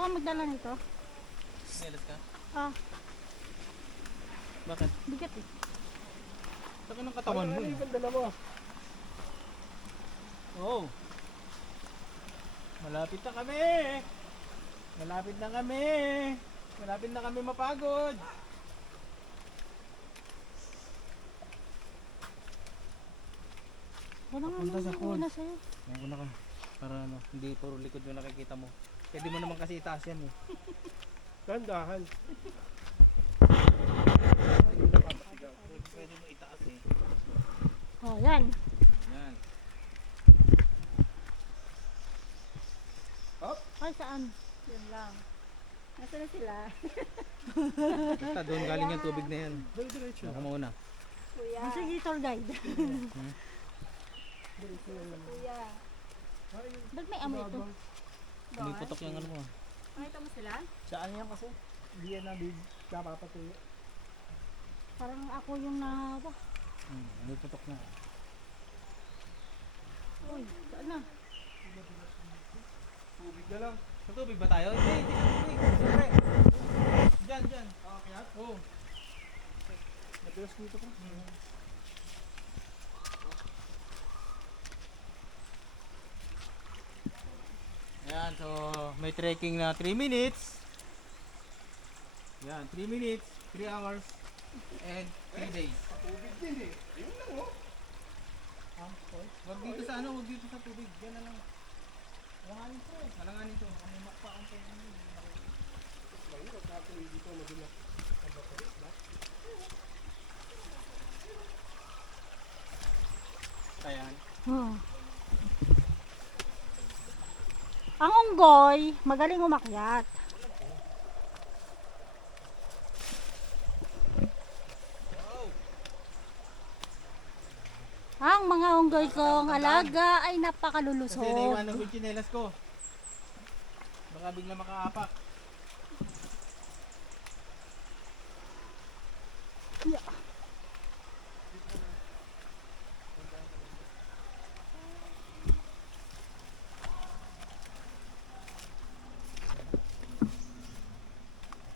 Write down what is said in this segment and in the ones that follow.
Ako magdala nito. Sinelas ka? Ah, Bakit? bigat eh. Saka ng katawan mo eh. Ang dala mo. Oo. Malapit na kami. Malapit na kami. Malapit na kami mapagod. Wala nga Papunta sa naman falls. una sa'yo. Mauna ka. Para ano, hindi puro likod yung nakikita mo. Pwede mo naman kasi itaas yan eh. Dahan-dahan. Pwede mo itaas eh. Oh, yan. Yan. Ay, saan? Yan lang. Nasa na sila? Basta doon galing yung tubig na yan. Diretso. Ako mauna. Kuya. Sige, tour guide. Kuya. Ba't may amoy ito? Hindi putok yung ano mo. Nakita mo sila? Saan yan kasi? Hindi yan napapatuyo. Parang ako yung nahawa. Hindi putok na. Uy, saan na? Tubig na lang. Sa tubig ba tayo? Hindi, hindi sa tubig. Siyempre. Diyan, diyan. Kaya? Oo. Madalas dito pa. Ayan, so may trekking na 3 minutes. Yan, 3 minutes, 3 hours, and 3 days. Tubig din eh. Ayun lang oh. Wag dito sa ano, wag dito sa tubig. Diyan na lang. Alanganin to. Alanganin to. Kami makpaan to. Mahirap natin dito madulas. Ayan. Ang unggoy, magaling umakyat. Ang mga unggoy kong alaga ay Kasi napakalulusog. naiwanan ko yung tsinelas ko. Baka bigla makaapak. Yeah.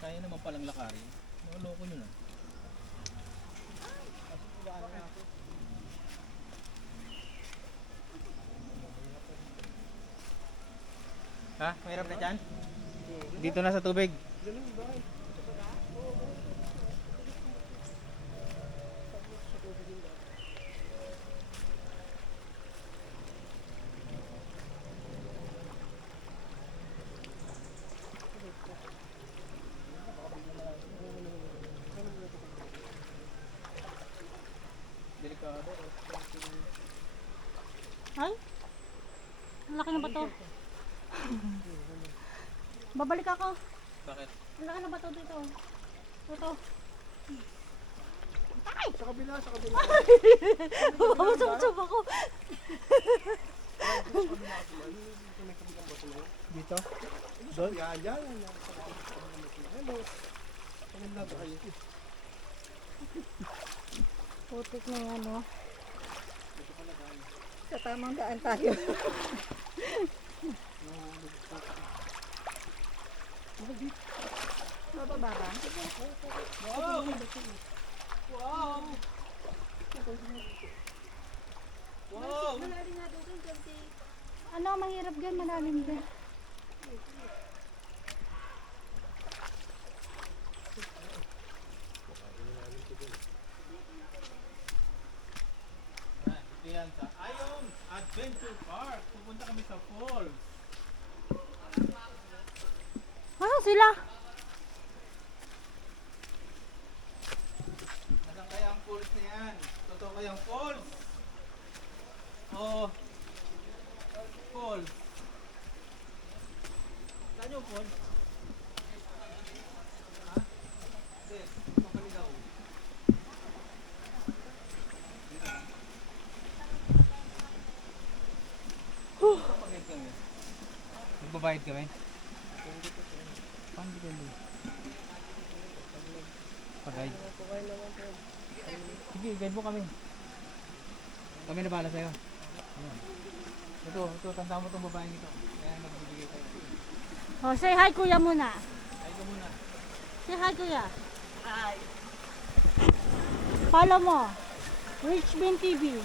Kaya naman palang lakarin. Maloko nyo na. Ha? Mahirap na dyan? Dito na sa tubig. Ganun ba? Delikado. Ay? Ang laki na ba to? Babalik ako. Bakit? Ang laki na ba to dito? Ito. Sa kabila, sa kabila. Babasok-sok ako. Dito? Doon? Yan, yan. Hello. Paganda ba kayo? Putik na yan, no? Sa tamang daan tayo. Bababa ba? Wow! Wow! Wow! Ano, mahirap dyan, malalim dyan. Ito yan sa Ion Adventure Park. Pupunta kami sa falls. Ano sila? Nasaan kaya ang falls na yan? Totoo kaya ang falls? Oh. Falls. Saan yung falls? Ha? Hindi. Papaligaw. Pagbayad kami. Magbabayad kami? Paano depende? Pag-guide. Sige, guide mo kami. Kami na bahala sa'yo. Ayan. Ito, tanda mo itong babaeng ito. Kaya magbibigay tayo. Oh, say hi kuya muna. Ay ka muna. Say hi kuya. Hi. Follow mo. Richmond TV.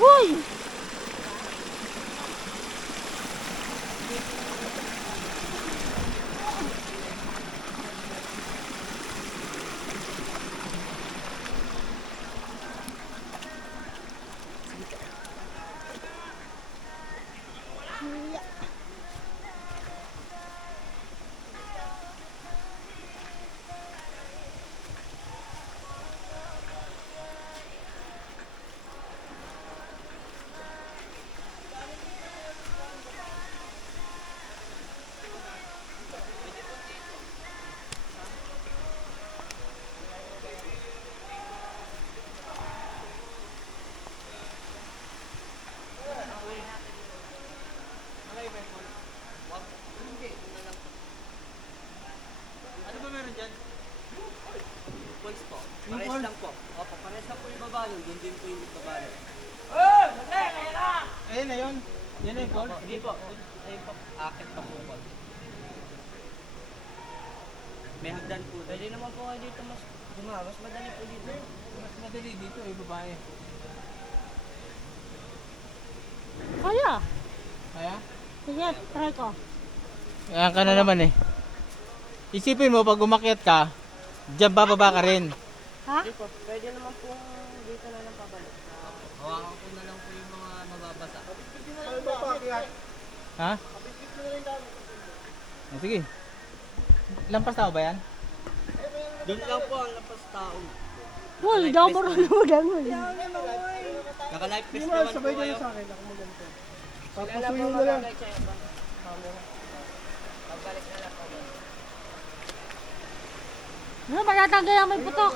Uy! Ano ba meron dyan? Balls po. Yung Pares balls? lang po. Opo, pares lang po yung babalong. Doon din po yung babalong. Ayun na yun. Yan na yung gold. Hindi po. Ayun po. Akit pa po po. May hagdan po. Pwede naman po kayo dito mas mas madali po dito. Mas madali dito eh, babae. Kaya. Kaya? Sige, try ko. Ayan ka na naman eh. Isipin mo, pag umakyat ka, dyan bababa ka rin. Ha? Hindi po. Pwede naman po dito na lang pabalik. Hawakan ko na lang po yung mga mababasa. Ha? Sige. Lampas tao ba yan? Doon lang po ang lapas tao. Uy, daw marunong ganun. Naka-life vest Hindi mo, naman po sabay kayo. kayo sa akin. Ako mo ganito. Papasuyo na lang. Pagbalik na lang po. Ano, matatanggal ang may putok.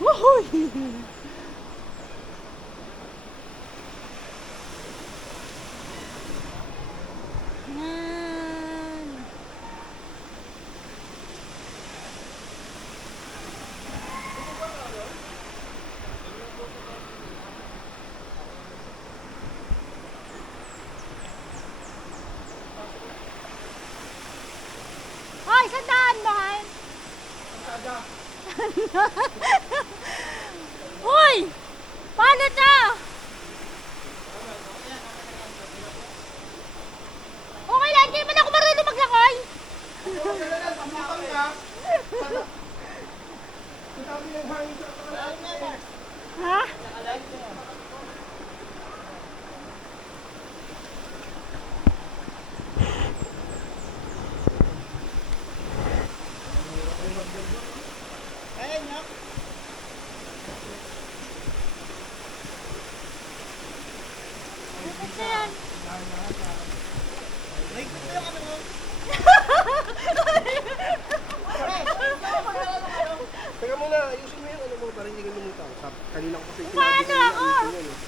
Woohoo! Yan. Hoy, sandaan mo, Hein? Hoy! Paano to? Okay lang, hindi man ako marunong maglakay. Ha? Ito yan. Teka muna, ayusin mo yung ano mo para hindi ka lumutang. Kanina ko kasi Paano ako? Ayusin yan, eh.